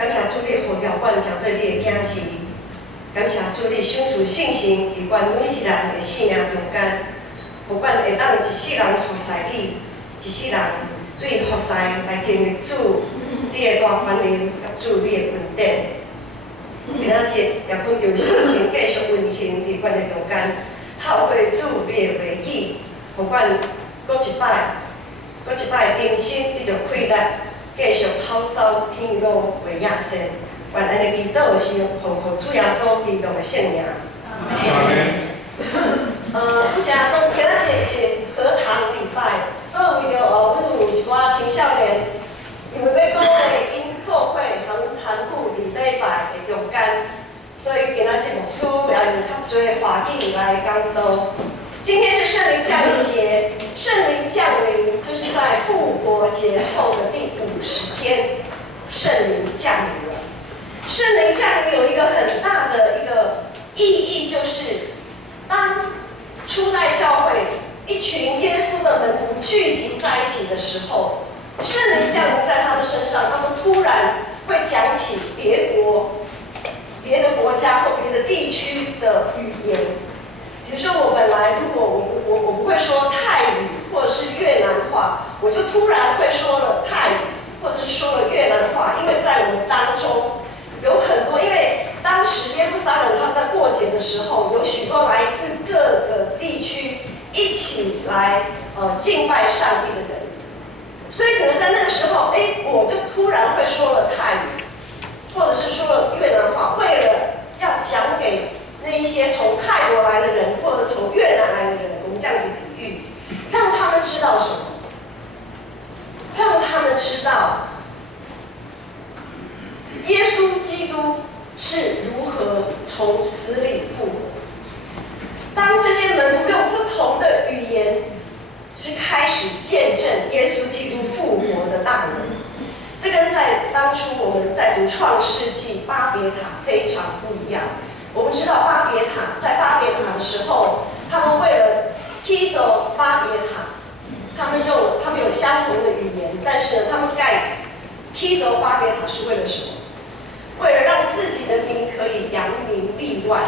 感谢主你呼召阮成做你的囝婿，感谢主你赏赐信心伫阮每一人的生命中间，互阮会当一世人服侍你，一世人对服侍来经历主你的大权能，甲主你的恩典。今仔日也恳求圣神继续运行伫阮的中间，透过主你的话语，互阮搁一摆重新得到快乐，继续跑走天路为野生。愿咱的祈祷是奉主耶稣基督的圣名。阿门。拄则讲今仔日是合堂礼拜，所以为着阮有一寡青少年，因为要鼓励因做伙通参与伫礼拜的中间，所以今仔日牧师也用较侪的话语来讲道。今天是圣灵降临节，圣灵降临就是在复活节后的第50天，圣灵降临了。圣灵降临有一个很大的一个意义，就是当初代教会一群耶稣的门徒聚集在一起的时候，圣灵降临在他们身上，他们突然会讲起别的国家或别的地区的语言。比如说，我本来如果我不会说泰语或者是越南话，我就突然会说了泰语或者是说了越南话，因为在我们当中有很多，因为当时耶路撒冷他们在过节的时候，有许多来自各个地区一起来敬拜上帝的人，所以可能在那个时候，我就突然会说了泰语，或者是说了越南话，为了要讲给那一些从泰国来的人，或者从越南来的人，我们这样子比喻，让他们知道什么？让他们知道耶稣基督是如何从死里复活。当这些门徒用不同的语言去开始见证耶稣基督复活的大能，这跟在当初我们在读创世纪巴别塔非常不一样。我们知道巴别塔，在巴别塔的时候，他们为了踢走巴别塔，他们有相同的语言，但是呢，他们踢走巴别塔是为了什么？为了让自己的名可以扬名立万，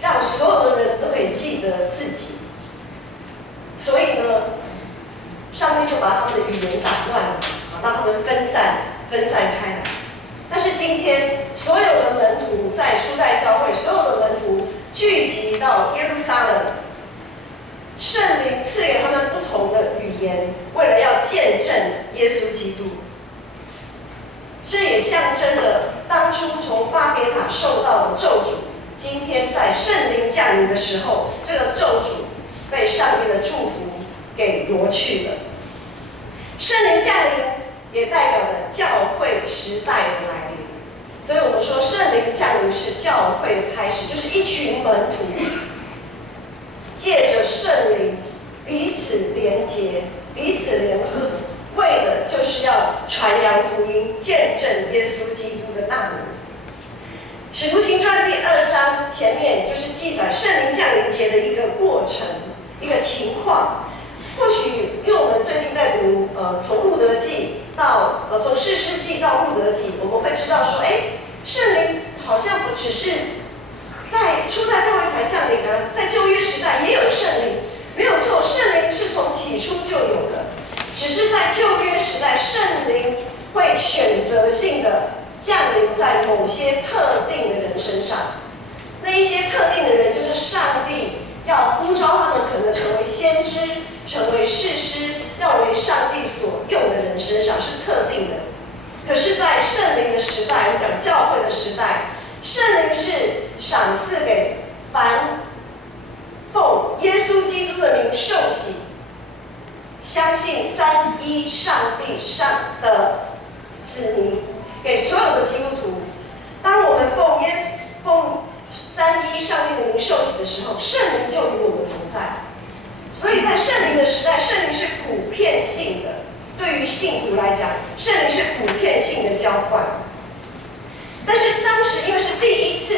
让所有的人都可以记得自己。所以呢，上帝就把他们的语言打乱了，让他们分散开来。但是今天，所有的门徒在初代教会，所有的门徒聚集到耶路撒冷，圣灵赐给他们不同的语言，为了要见证耶稣基督。这也象征了当初从巴别塔受到的咒诅，今天在圣灵降临的时候，这个咒诅被上帝的祝福给挪去了。圣灵降临也代表了教会时代的来临，所以我们说圣灵降临是教会的开始，就是一群门徒借着圣灵彼此连结、彼此联合，为的就是要传扬福音，见证耶稣基督的大能。使徒行传第2章前面就是记载圣灵降临节的一个过程、一个情况。或许因为我们最近在读从路德记到从士师记到路德记，我们会知道说，圣灵好像不只是在初代教会才降临啊，在旧约时代也有圣灵，没有错，圣灵是从起初就有的，只是在旧约时代，圣灵会选择性的降临在某些特定的人身上。那一些特定的人，就是上帝要呼召他们，可能成为先知、成为士师，要为上帝所用的人身上是特定的。可是，在圣灵的时代，我们讲教会的时代，圣灵是赏赐给凡奉耶稣基督的名受洗、相信三一上帝上的子民，给所有的基督徒。当我们奉三一上帝的名受洗的时候，圣灵就与我们同在。所以在圣灵的时代，圣灵是普遍性的。对于信徒来讲，圣灵是普遍性的浇灌。但是当时因为是第一次，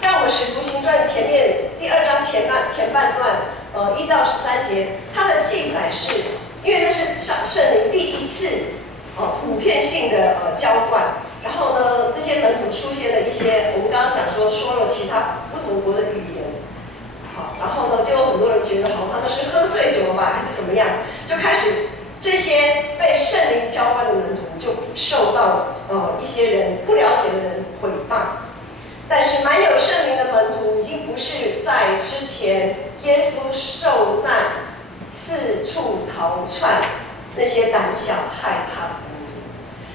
在我们使徒行传前面第2章前半段，1到13节，它的记载是，因为那是圣灵第一次普遍性的浇灌，然后呢，门徒出现了一些，我们刚刚讲说了其他不同国的语言，好，然后呢，就有很多人觉得好，他们是喝醉酒了吧，还是怎么样，就开始这些被圣灵浇灌的门徒就受到一些人不了解的人毁谤。但是满有圣灵的门徒已经不是在之前耶稣受难四处逃窜那些胆小害怕的门徒，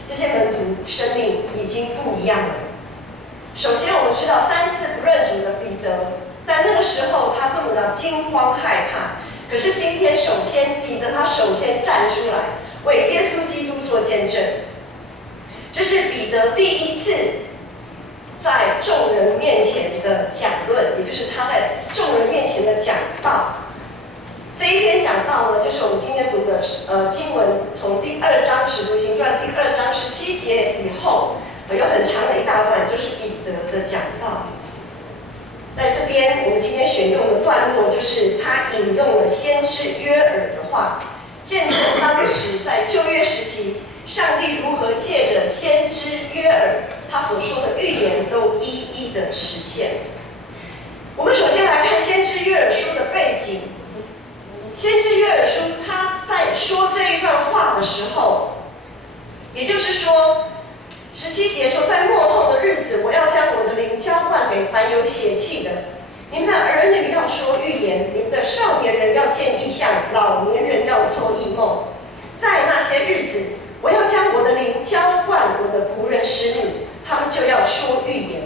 这些门徒生命已经不一样了。首先我们知道3次不认主的彼得，在那个时候他这么的惊慌害怕，可是今天首先彼得他首先站出来为耶稣基督做见证，这是彼得第一次在众人面前的讲论，也就是他在众人面前的讲道。这一篇讲道呢，就是我们今天读的经文，从第2章《使徒行传》第2章17节以后，有很长的一大段，就是彼得的讲道。在这边，我们今天选用的段落，就是他引用了先知约珥的话，见证当时在旧约时期，上帝如何借着先知约珥他所说的预言都一一的实现。我们首先来看先知约珥书的背景。先知约珥书他在说这一段话的时候，也就是说17节说，在末后的日子，我要将我的灵浇灌给凡有血气的，你们的儿女要说预言，你们的少年人要见异象，老年人要做异梦。在那些日子，我要将我的灵浇灌我的仆人使女，他们就要说预言。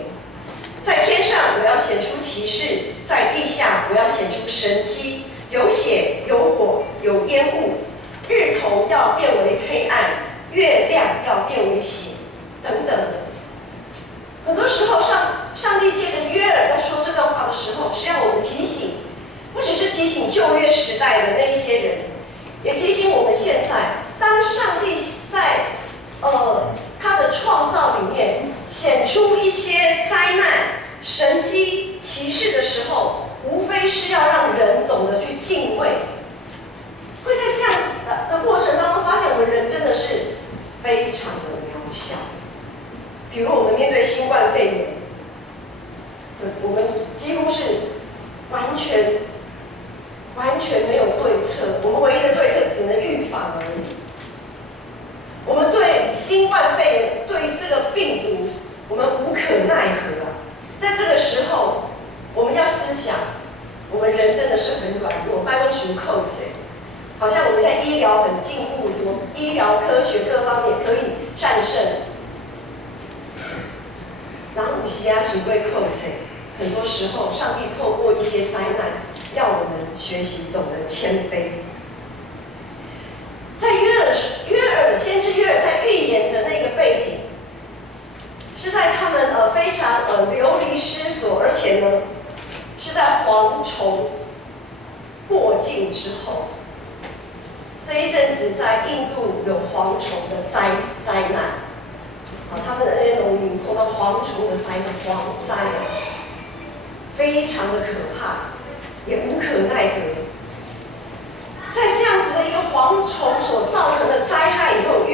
在天上我要显出奇事，在地下我要显出神迹，有血有火有烟雾，日头要变为黑暗，月亮要变为血，等等的。很多时候上帝借着约珥在说这段话的时候，是让我们提醒，不只是提醒旧约时代的那一些人，也提醒我们现在，当上帝在他的创造里面显出一些灾难、神迹、奇事的时候，无非是要让人懂得去敬畏。会在这样子的过程当中，发现我们人真的是非常的渺小。比如我们面对新冠肺炎，我们几乎是完全没有对策，我们唯一的对策只能预防而已。我们对新冠肺炎，对于这个病毒，我们无可奈何啊。在这个时候，我们要思想，我们人真的是很软弱，拜托求扣谁？好像我们现在医疗很进步，什么医疗科学各方面可以战胜。然后西亚许会扣谁？很多时候，上帝透过一些灾难，要我们学习懂得谦卑。在先知约珥在预言的那个背景，是在他们非常流离失所，而且呢是在蝗虫过境之后。这一阵子在印度有蝗虫的灾难，他们的那些农民碰到蝗虫的灾难，蝗灾非常的可怕，也无可奈何。在这样子的一个蝗虫所造成的灾害以后，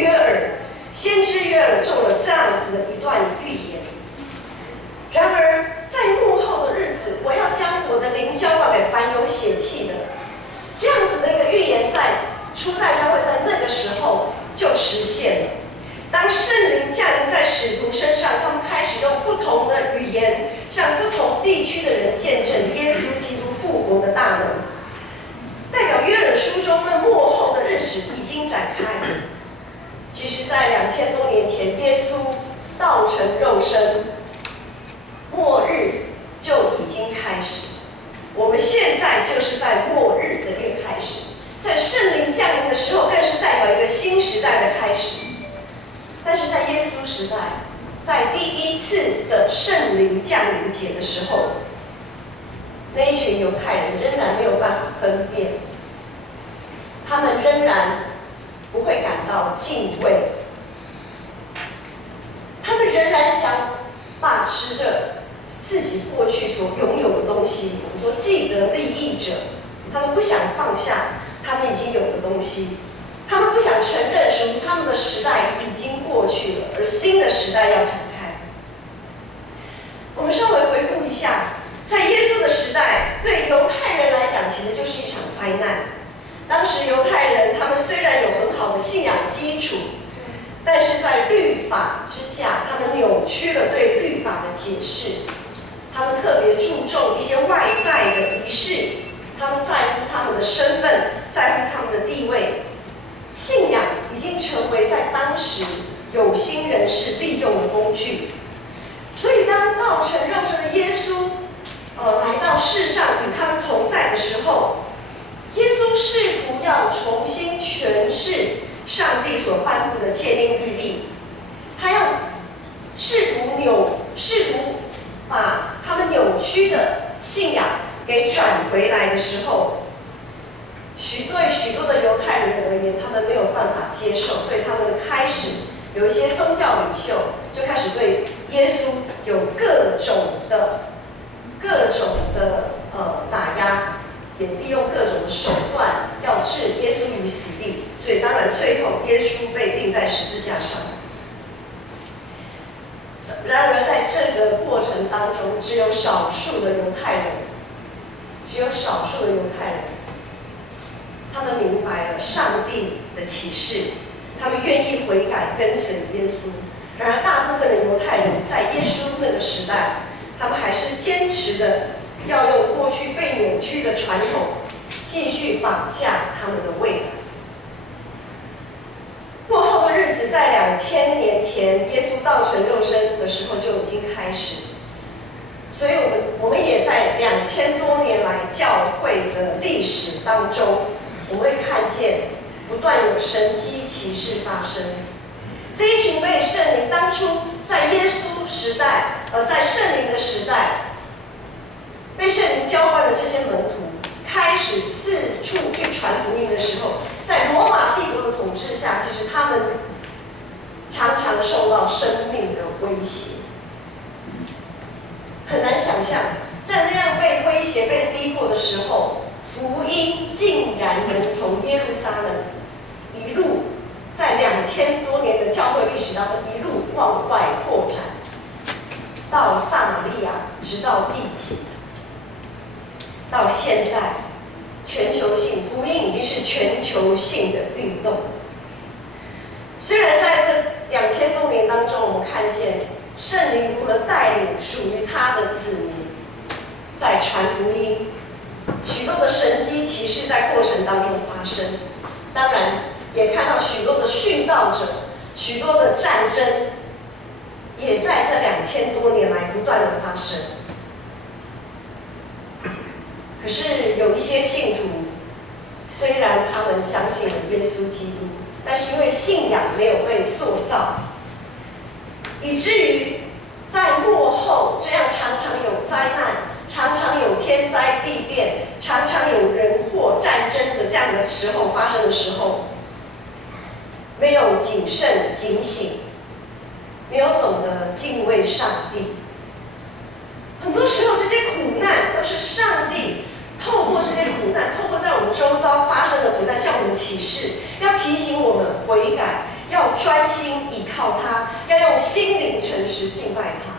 先知约珥做了这样子的一段预言。然而，在末后的日子，我要将我的灵浇灌给凡有血气的。这样子的一个预言，在初代教会在那个时候就实现了。当圣灵降临在使徒身上，他们开始用不同的语言，向不同地区的人见证耶稣基督复活的大能。代表约珥书中那末后的日子已经展开。其实，在2000多年前，耶稣道成肉身，末日就已经开始。我们现在就是在末日的一个开始，在圣灵降临的时候，更是代表一个新时代的开始。但是在耶稣时代，在第一次的圣灵降临节的时候，那一群犹太人仍然没有办法分辨，他们仍然不会感到敬畏，他们仍然想把持着自己过去所拥有的东西。我们说既得利益者，他们不想放下他们已经有的东西，他们不想承认属于他们的时代已经过去了，而新的时代要展开。我们稍微回顾一下，在耶稣的时代，对犹太人来讲，其实就是一场灾难。当时犹太人他们虽然有很好的信仰基础，但是在律法之下，他们扭曲了对律法的解释。他们特别注重一些外在的仪式，他们在乎他们的身份，在乎他们的地位。信仰已经成为在当时有心人士利用的工具。所以当道成肉身的耶稣来到世上与他们同在的时候，耶稣试图要重新诠释上帝所颁布的诫命律例，他要试图把他们扭曲的信仰给转回来的时候，对许多的犹太人而言，他们没有办法接受，所以他们开始有一些宗教领袖就开始对耶稣有各种的打压，也利用各种的手段要置耶稣于死地。所以当然最后耶稣被钉在十字架上。然而在这个过程当中，只有少数的犹太人，他们明白了上帝的启示，他们愿意悔改跟随耶稣。然而大部分的犹太人在耶稣那个时代，他们还是坚持的要用过去被扭曲的传统继续绑架他们的未来。末后的日子在2000年前耶稣道成肉身的时候就已经开始，所以我们也在2000多年来教会的历史当中，我们会看见不断有神迹奇事发生。这一群被圣灵当初在耶稣时代，在圣灵的时代，被圣灵浇灌的这些门徒，开始四处去传福音的时候，在罗马帝国的统治下，其实他们常常受到生命的威胁。很难想象，在那样被威胁、被逼迫的时候，福音竟然能从耶路撒冷一路在2000多年的教会历史当中一路往外扩展，到撒玛利亚，直到地极。到现在，全球性福音已经是全球性的运动。虽然在这2000多年当中，我们看见圣灵如何带领属于他的子民在传福音，许多的神迹奇事在过程当中发生。当然，也看到许多的殉道者，许多的战争，也在这2000多年来不断的发生。可是有一些信徒，虽然他们相信了耶稣基督，但是因为信仰没有被塑造，以至于在末后这样常常有灾难、常常有天灾地变、常常有人祸战争的这样的时候发生的时候，没有谨慎警醒，没有懂得敬畏上帝。很多时候这些苦难都是上帝透过这些苦难，透过在我们周遭发生的苦难向我们启示，要提醒我们悔改，要专心依靠他，要用心灵诚实敬拜他。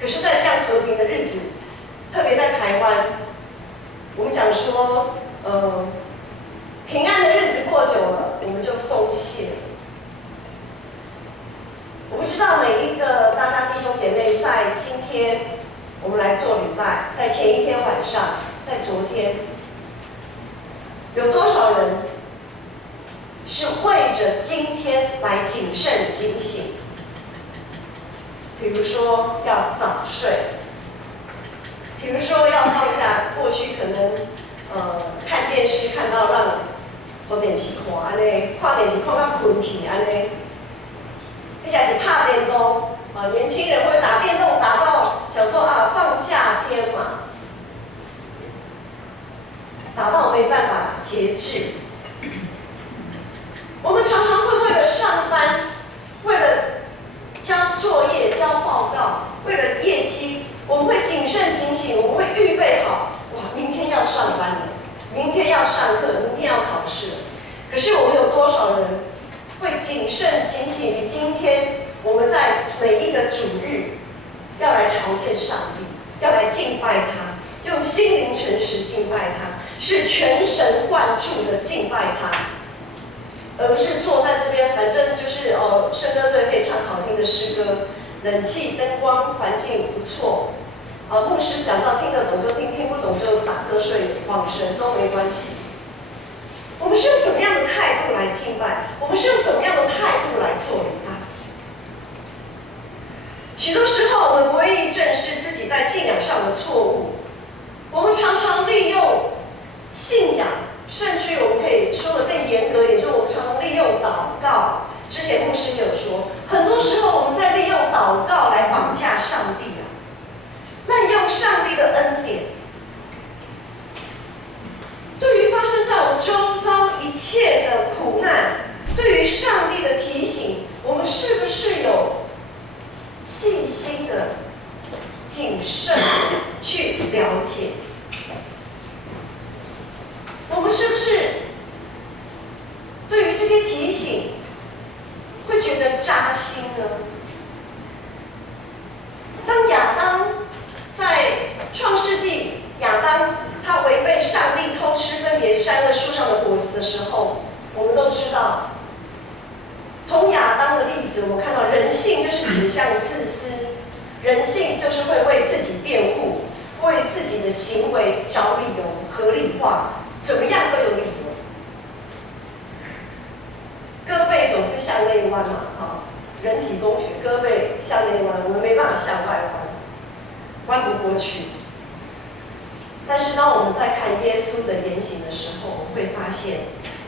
可是在这样和平的日子，特别在台湾，我们讲说平安的日子过久了，我们就松懈了。我不知道每一个大家弟兄姐妹在今天我们来做礼拜，在前一天晚上，在昨天，有多少人是为着今天来谨慎警醒？比如说要早睡，比如说要放下过去可能看电视看到让电视看安尼，看电视看到困去安尼，你才是拍电动。年轻人会打电动打到想说放假天嘛，打到没办法节制。我们常常会为了上班，为了交作业、交报告，为了业绩，我们会谨慎警醒，我们会预备好，明天要上班了，明天要上课，明天要考试了。可是我们有多少人会谨慎警醒于今天？我们在每一个主日要来朝见上帝，要来敬拜他，用心灵诚实敬拜他，是全神贯注的敬拜他，而不是坐在这边，反正就是圣歌队可以唱好听的诗歌，冷气、灯光、环境不错，牧师讲到听得懂就听，听不懂就打瞌睡、往生都没关系。我们是用怎么样的态度来敬拜？我们是用怎么样的态度来做礼拜？许多时候，我们不愿意正视自己在信仰上的错误。我们常常利用信仰，甚至于我们可以说的更严格一点，就是我们常常利用祷告。之前牧师也有说，很多时候我们在利用祷告来绑架上帝啊，滥用上帝的恩典。对于发生在我们周遭一切的苦难，对于上帝的提醒，我们是不是有细心的、谨慎去了解？我们是不是对于这些提醒会觉得扎心呢？当亚当在创世纪，亚当他违背上帝偷吃分别善恶树上的果子的时候，我们都知道，从亚当的例子，我们看到人性就是倾向自私，人性就是会为自己辩护，为自己的行为找理由、合理化，怎么样都有理由。胳背总是向内弯嘛，人体工学，胳背向内弯，我们没办法向外弯，弯不过去。但是当我们在看耶稣的言行的时候，我们会发现，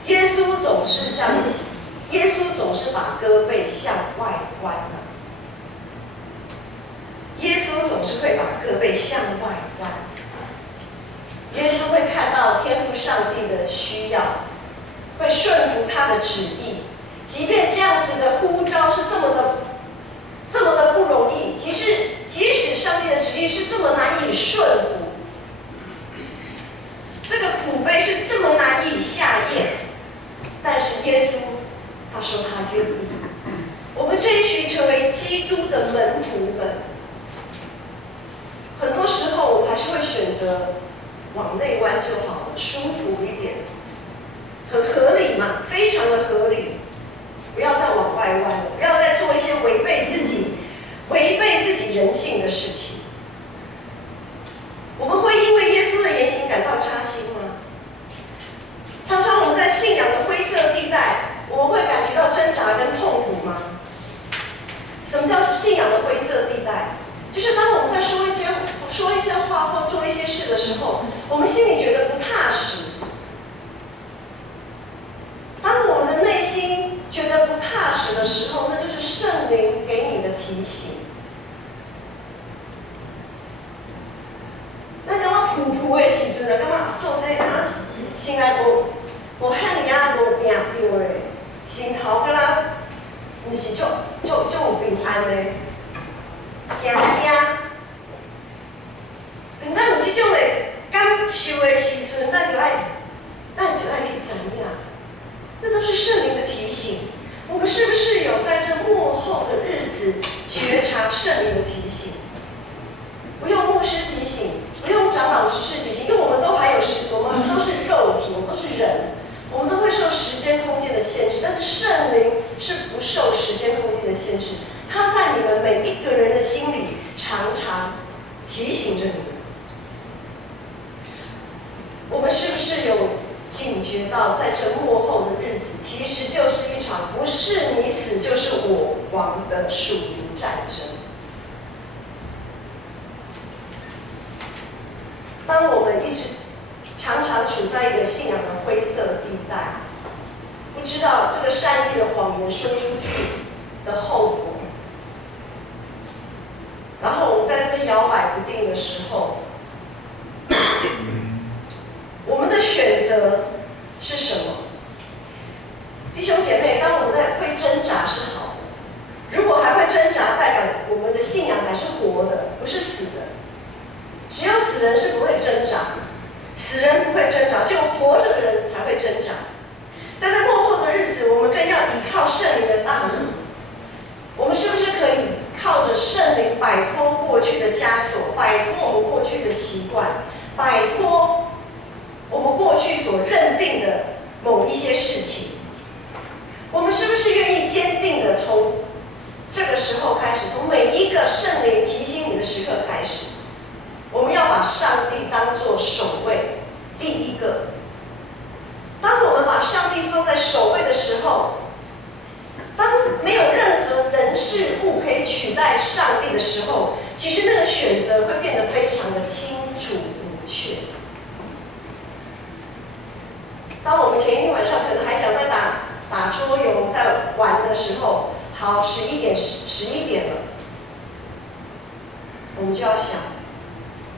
耶稣总是把胳背向外弯的。耶稣总是会把胳背向外弯。耶稣会看到天父上帝的需要，会顺服他的旨意，即便这样子的呼召是这么的不容易，即使上帝的旨意是这么难以顺服，这个苦杯是这么难以下咽，但是耶稣他说他愿意。我们这一群成为基督的门徒们，很多时候我们还是会选择往内弯就好了，舒服一点，很合理嘛，非常的合理。不要再往外弯了，不要再做一些违背自己人性的事情。我们会因为耶稣的言行感到扎心吗？常常我们在信仰的灰色地带，我们会感觉到挣扎跟痛苦吗？什么叫信仰的灰色地带？就是当我们在说一些话或做一些事的时候，我们心里觉得不踏实。当我们的内心觉得不踏实的时候，那就是圣灵给你的提醒。那感觉普普的时阵，感觉做这个心内无遐尔啊无定着的，心头敢若唔是足有平安的，惊惊。当咱有这种的感受的时阵，咱就爱去知影，那都是圣灵的提醒。我们是不是有在这末后的日子觉察圣灵的提醒？不用牧师提醒，不用长老执事提醒，因为我们都是肉体，我们都是人，我们都会受时间空间的限制。但是圣灵是不受时间空间的限制，他在你们每一个人的心里常常提醒着你们。我们是不是有警觉到，在这末后的日子，其实就是一场不是你死就是我亡的属灵战争？当我们常常处在一个信仰的灰色地带，不知道这个善意的谎言说出去的后果，然后我们在这边摇摆不定的时候，我们的选择是什么？弟兄姐妹，当我们在会挣扎是好的，如果还会挣扎，代表我们的信仰还是活的，不是死的。只有死人是不会挣扎，死人不会挣扎，只有活着的人才会挣扎。在这末后的日子，我们更要依靠圣灵的大能。我们是不是可以靠着圣灵摆脱过去的枷锁，摆脱我们过去的习惯，摆脱我们过去所认定的某一些事情。我们是不是愿意坚定的从这个时候开始，从每一个圣灵提醒你的时刻开始，我们要把上帝当作首位，第一个。当我们把上帝放在首位的时候，当没有任何人事物可以取代上帝的时候，其实那个选择会变得非常的清楚明确。当我们前一天晚上可能还想在打桌游、在玩的时候，好，11点了，我们就要想，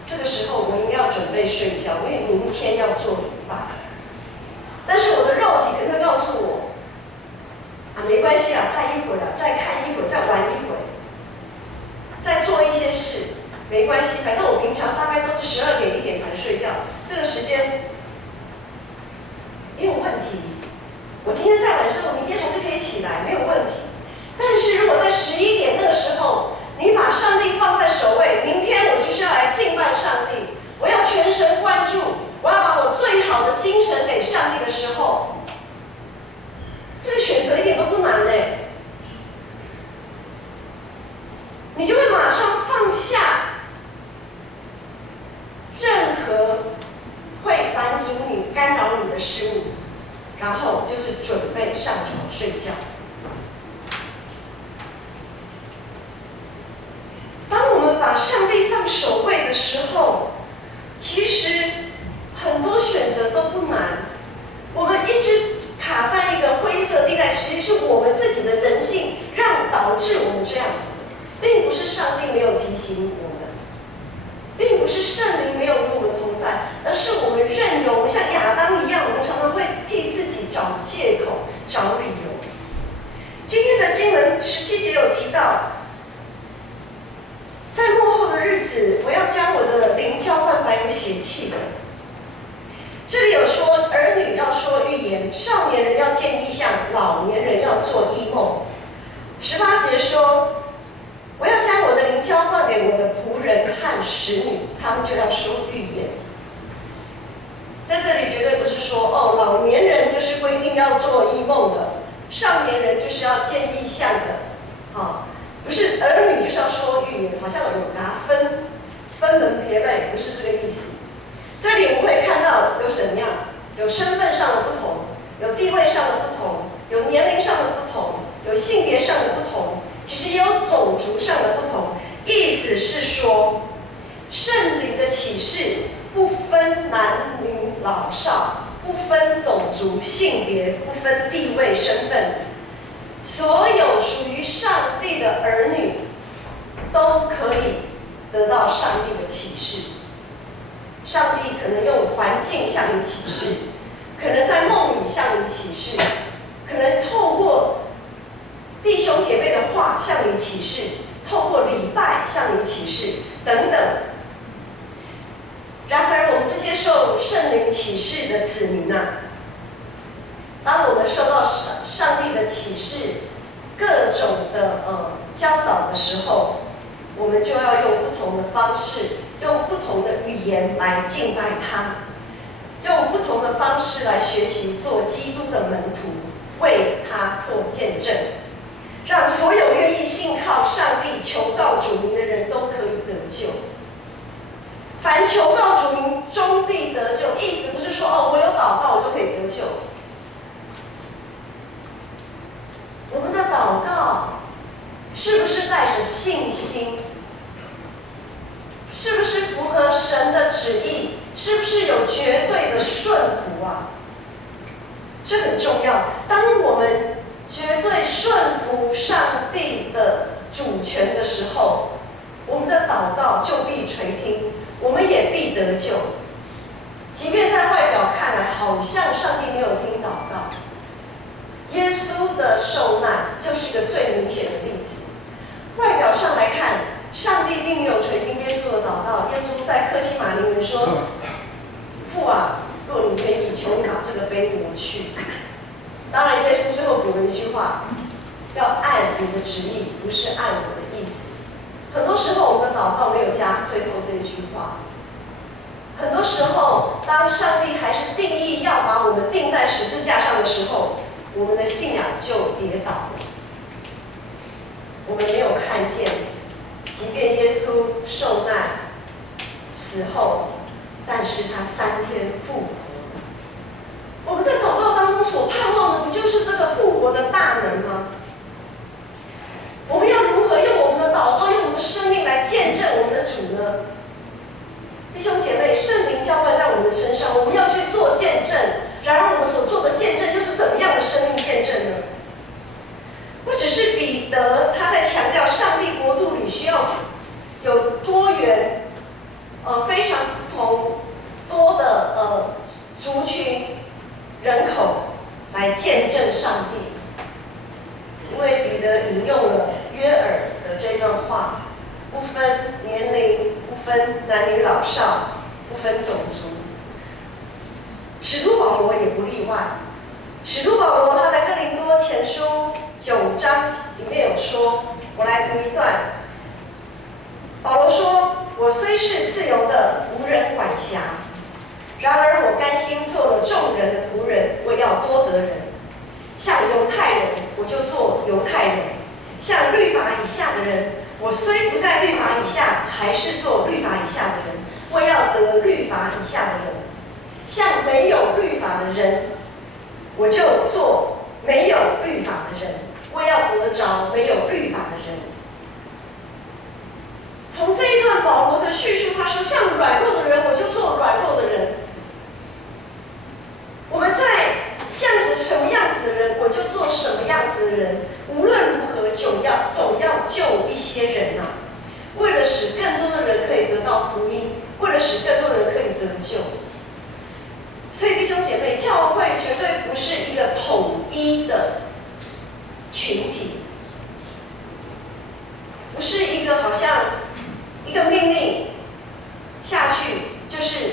这个时候我们应该要准备睡觉，因为明天要做礼拜。但是我的肉体可能会告诉我，没关系啊，再一会儿啊，再看一会儿，再玩一会儿，再做一些事，没关系，反正我平常大概都是12点1点才睡觉，这个时间没有问题。我今天再晚睡，我明天还是可以起来，没有问题。但是如果在11点那个时候，你把上帝放在首位，明天我就是要来敬拜上帝，我要全神贯注，我要把我最好的精神给上帝的时候，这个选择一点都不难嘞，你就会马上放下任何会拦阻你、干扰你的事物，然后就是准备上床睡觉。当我们把上帝放首位的时候，其实很多选择都不难。我们一直卡在一个灰色地带，其实是我们自己的人性导致我们这样子的，并不是上帝没有提醒我们，并不是圣灵没有与我们同在，而是我们任由像亚当一样，我们常常会替自己找借口、找理由。今天的经文17节有提到，在末后的日子，我要将我的灵浇灌凡有血气的。这里有说，儿女要说预言，少年人要见异象，老年人要做异梦。18节说，我要将我的灵浇灌给我的仆人和使女，他们就要说预言。在这里绝对不是说，老年人就是规定要做异梦的，少年人就是要见异象的，不是儿女就是要说预言，好像有给他分门别类，不是这个意思。这里我们会看到有怎样，有身份上的不同，有地位上的不同，有年龄上的不同，有性别上的不同，其实也有种族上的不同。意思是说，圣灵的启示不分男女老少，不分种族性别，不分地位身份，所有属于上帝的儿女都可以得到上帝的启示。上帝可能用环境向你启示，可能在梦里向你启示，可能透过弟兄姐妹的话向你启示，透过礼拜向你启示等等。然而，我们这些受圣灵启示的子民当我们受到上帝的启示、各种的教导的时候，我们就要用不同的方式，用不同的语言来敬拜他，用不同的方式来学习做基督的门徒，为他做见证，让所有愿意信靠上帝、求告主名的人都可以得救。凡求告主名，终必得救。意思不是说我有祷告我就可以得救。我们的祷告是不是带着信心？是不是符合神的旨意？是不是有绝对的顺服啊？这很重要。当我们绝对顺服上帝的主权的时候，我们的祷告就必垂听，我们也必得救。即便在外表看来好像上帝没有听祷告，耶稣的受难就是一个最明显的例子。外表上来看，上帝并没有垂听耶稣的祷告。耶稣在客西马尼园说：“父啊，若你愿意，求你把这个杯挪去。”当然，耶稣最后补了一句话：“要按你的旨意，不是按我的意思。”很多时候化。很多时候，当上帝还是定义要把我们钉在十字架上的时候，我们的信仰就跌倒了。我们没有看见，即便耶稣受难、死后，但是他3天复活。我们在祷告当中所盼望的，不就是这个复活的大能吗？我们要如何用我们的祷告，用我们的生命来见证我们的主呢？弟兄姐妹，圣灵浇灌在我们的身上，我们要去做见证。然而，我们所做的见证又是怎么样的生命见证呢？不只是彼得他在强调上帝国度里需要有多元、非常不同多的族群人口来见证上帝，因为彼得引用了约珥的这段话，不分年龄，不分男女老少，不分种族。使徒保罗也不例外。使徒保罗他在哥林多前书9章里面有说，我来读一段。保罗说：“我虽是自由的，无人管辖，然而我甘心做了众人的仆人，我要多得人。像犹太人，我就做犹太人；像律法以下的人，我虽不在律法以下，还是做律法以下的人，我要得律法以下的人；像没有律法的人，我就做没有律法的人，我要得着没有律法的人。”从这一段保罗的叙述，他说：“像软弱的人，我就做软弱的人；我们在像是什么样子的人，我就做什么样子的人。无论如何，总要救一些人啊！为了使更多的人可以得到福音，为了使更多人可以得救。所以弟兄姐妹，教会绝对不是一个统一的群体，不是一个好像一个命令下去就是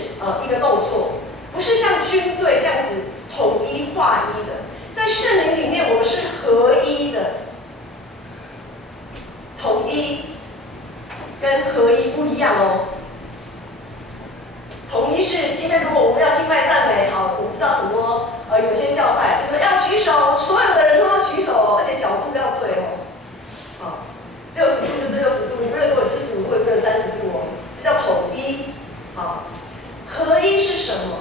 一个动作，不是像军队这样子统一划一的。在圣灵里面，我们是合一的。统一跟合一不一样哦。统一是今天如果我们要敬拜赞美，好，我们知道很多有些教派就是要举手，所有的人都要举手，而且角度要对哦。好，60度就是60度，你不能给我45度，也不能30度哦，这叫统一。好，合一是什么？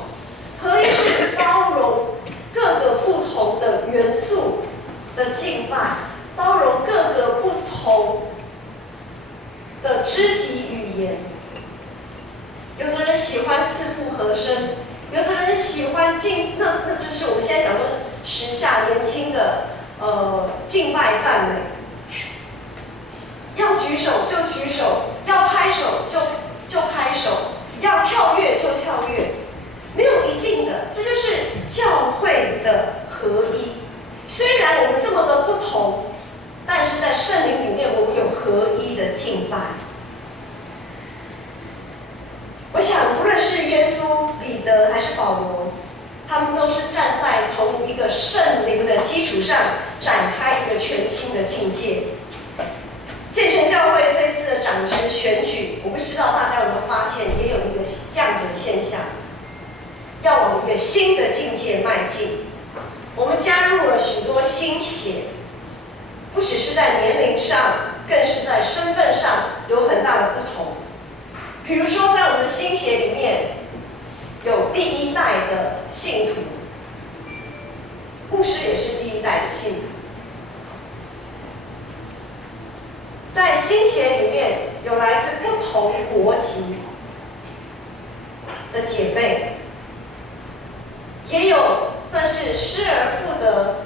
合一是包容各个不同的元素的敬拜，包容各个不同的肢体语言。有的人喜欢四部和声，有的人喜欢那就是我们现在讲的时下年轻的敬拜赞美。要举手就举手，要拍手就拍手，要跳跃就跳跃，没有一定的，这就是教会的合一。虽然我们这么的不同，但是在圣灵里面，我们有合一的敬拜。我想，无论是耶稣、彼得还是保罗，他们都是站在同一个圣灵的基础上，展开一个全新的境界。建成教会这一次的长职选举，我不知道大家有没有发现，也有一个这样子的现象，要往一个新的境界迈进。我们加入了许多新血，不只是在年龄上，更是在身份上有很大的不同。比如说，在我们的新血里面，有第一代的信徒，牧师也是第一代的信徒。在新血里面有来自不同国籍的姐妹，也有算是失而复得，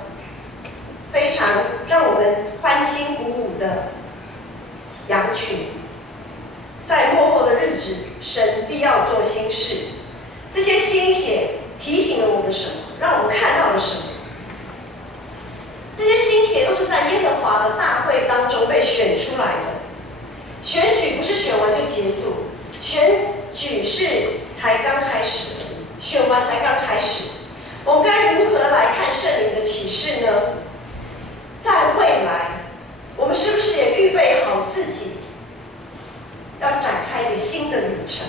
非常让我们欢欣鼓舞的羊群。在末后的日子，神必要做新事。这些新血提醒了我们什么？让我们看到了什么？这些新血都是在耶和华的大会当中被选出来的。选举不是选完就结束，选举是才刚开始而已，选完才刚开始。我们该如何来看圣灵的启示呢？在未来，我们是不是也预备好自己，要展开一个个新的旅程？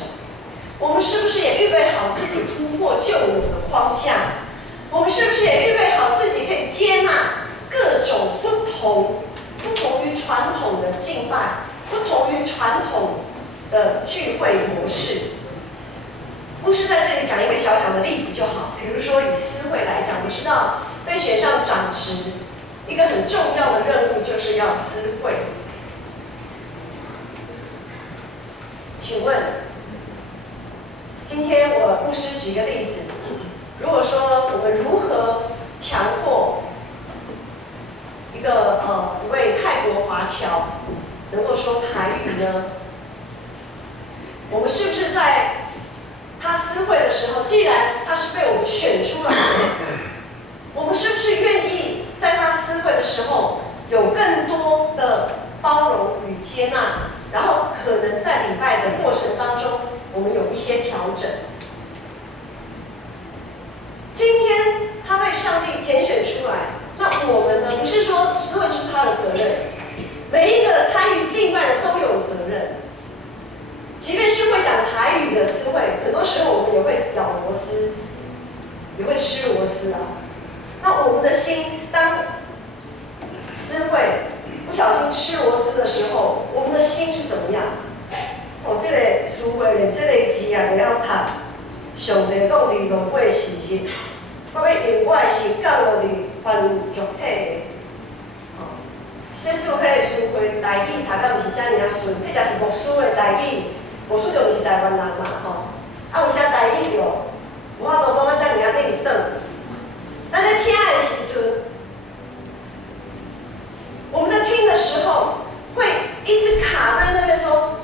我们是不是也预备好自己突破旧有的框架？我们是不是也预备好自己可以接纳各种不同于传统的敬拜，不同于传统的聚会模式？牧师在这里讲一个小小的例子就好，比如说以私会来讲，我们知道被选上长职，一个很重要的任务就是要私会。请问，今天我牧师举一个例子，如果说我们如何强迫一位泰国华侨能够说台语呢？我们是不是在他私会的时候，既然他是被我们选出来的，我们是不是愿意在他私会的时候有更多的包容与接纳，然后可能在礼拜的过程当中，我们有一些调整？今天他被上帝拣选出来，那我们呢？不是说私会就是他的责任，每一个参与敬拜的都有责任。即便是会讲台语的私会，很多时候我们也会咬螺丝，也会吃螺丝啊。那我们的心，当私会不小心吃螺丝的时候，我们的心是怎么样？这个私会连这个字也不要读，上帝讲伫落尾时日，我要用我的心降落伫凡肉体的。说书迄个私会台语读到毋是遮尔啊顺，迄才是牧师的台语。牧师就不是台湾人嘛，有啥台语着，无法度讲我遮尔啊认真。咱在听的时阵，我们在听的时候，会一直卡在那边说，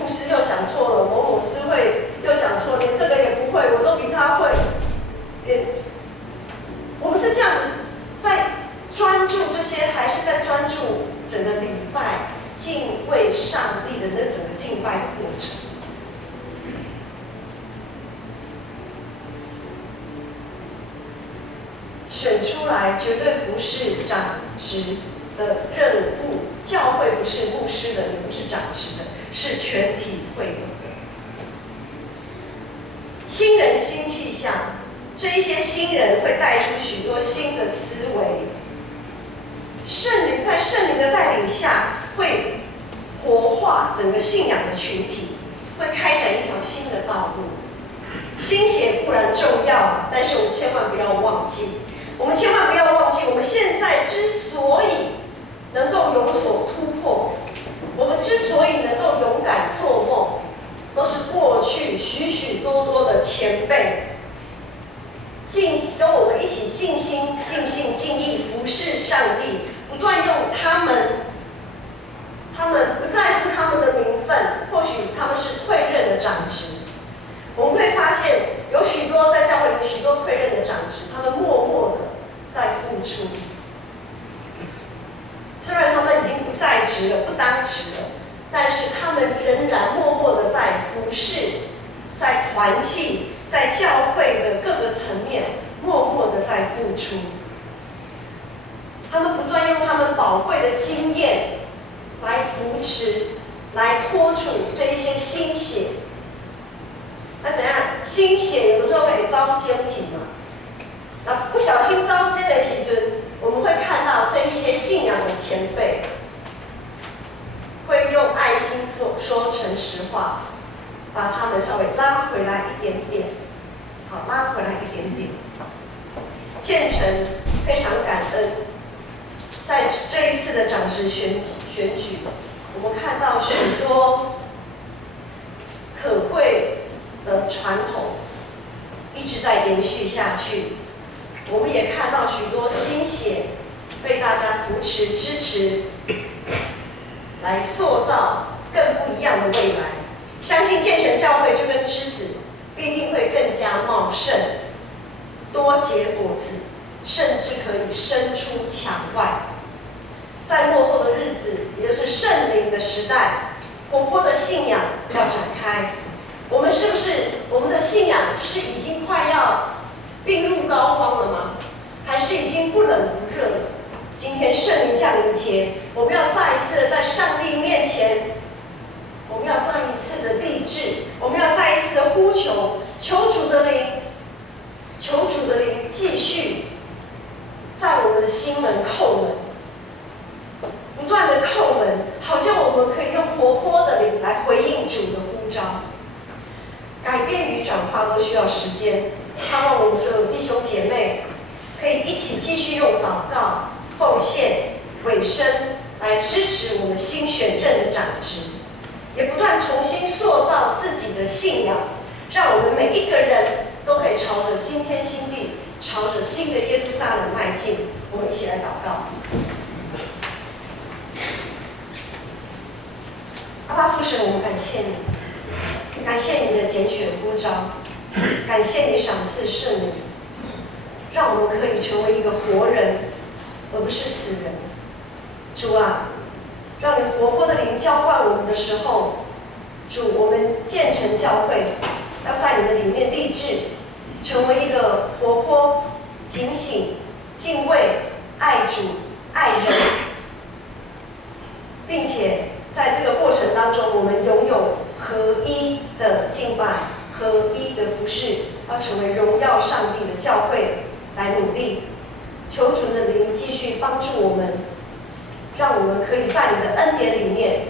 牧师又讲错了，某某师会又讲错，连这个也不会，我都比他会。我们是这样子在专注这些，还是在专注整个礼拜敬畏上帝的那整个敬拜的过程？选出来绝对不是长职的任务，教会不是牧师的，也不是长职的，是全体会友的。新人新气象，这一些新人会带出许多新的思维。圣灵在圣灵的带领下，会活化整个信仰的群体，会开展一条新的道路。新血固然重要，但是我们千万不要忘记，我们现在之所以能够有所突破，我们之所以能够勇敢做梦，都是过去许许多多的前辈跟我们一起尽心、尽性、尽意服侍上帝，不断用他们不在乎他们的名分，或许他们是退任的长职。我们会发现，有许多在教会里许多退任的长职，他们默默的在付出。虽然他们已经不在职了、不当职了，但是他们仍然默默的在服侍，在团契，在教会的各个层面，默默的在付出。他们不断用他们宝贵的经验来扶持、来拖住这一些新血。那怎样？新血有的时候会遭奸品嘛？那不小心遭奸的时阵，我们会看到这一些信仰的前辈，会用爱心说诚实话，把他们稍微拉回来一点点，拉回来一点点。建成非常感恩，在这一次的长职选举，我们看到许多可贵的传统一直在延续下去。我们也看到许多新血被大家扶持支持，来塑造更不一样的未来。相信建成教会这根枝子必定会更加茂盛，多结果子，甚至可以生出墙外。在末后的日子，也就是圣灵的时代，活泼的信仰要展开。我们是不是我们的信仰是已经快要病入膏肓了吗？还是已经不冷不热了？今天圣灵降临节，我们要再一次的在上帝面前，我们要再一次的立应主的呼召。改变与转化都需要时间，盼望我们所有弟兄姐妹可以一起继续用祷告、奉献、委身来支持我们新选任的长职，也不断重新塑造自己的信仰，让我们每一个人都可以朝着新天新地，朝着新的耶路撒冷迈进。我们一起来祷告。阿爸父神，我们感谢你，感谢你的拣选呼召，感谢你赏赐圣灵，让我们可以成为一个活人，而不是死人。主啊，让你活泼的灵浇灌我们的时候，主，我们建成教会要在你的里面立志，成为一个活泼、警醒、敬畏、爱主、爱人，并且在这个过程当中，我们拥有合一的敬拜、合一的服侍，要成为荣耀上帝的教会来努力。求主的灵继续帮助我们，让我们可以在你的恩典里面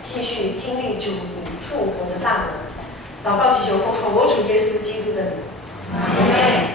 继续经历主你复活的大能。祷告祈求奉靠我主耶稣基督的名。阿们。